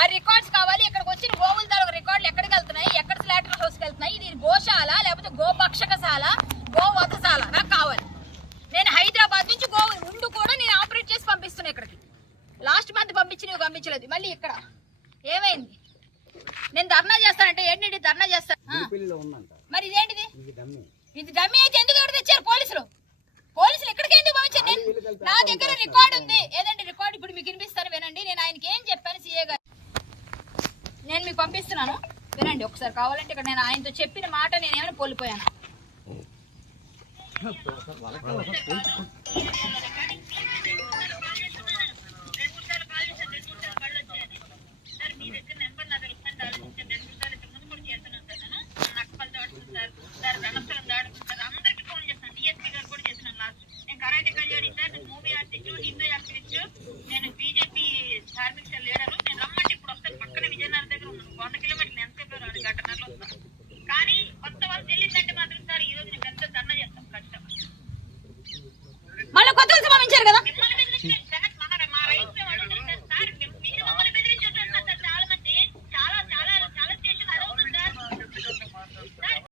ఆ రికార్డ్స్ కావాలి ఇక్కడికి వచ్చిన గోవుల తాలూకు రికార్డులు ఎక్కడికి వెళ్తున్నాయి? ఎక్కడ స్లాటర్ హౌస్కి వెళ్తున్నాయి? ఇది గోశాల లేకపోతే గోభక్షకశాల గోవధశాల నాకు కావాలి. నేను హైదరాబాద్ నుంచి గోవు ముందు కూడా నేను ఆపరేట్ చేసి పంపిస్తున్నా ఇక్కడికి. లాస్ట్ మంత్ పంపించి నువ్వు పంపించలేదు. మళ్ళీ ఇక్కడ. ఏమైంది? నేను ధర్నా చేస్తానంటే ఏంటి ధర్నా చేస్తాను మరి ఇదేంటిది? ఇది డమ్మి. అయితే ఎందుకు తెచ్చారు? మీకు పంపిస్తున్నాను. వినండి ఒకసారి కావాలంటే ఇక్కడ నేను ఆయనతో చెప్పిన మాట నేను ఏమైనా కోల్పోయాను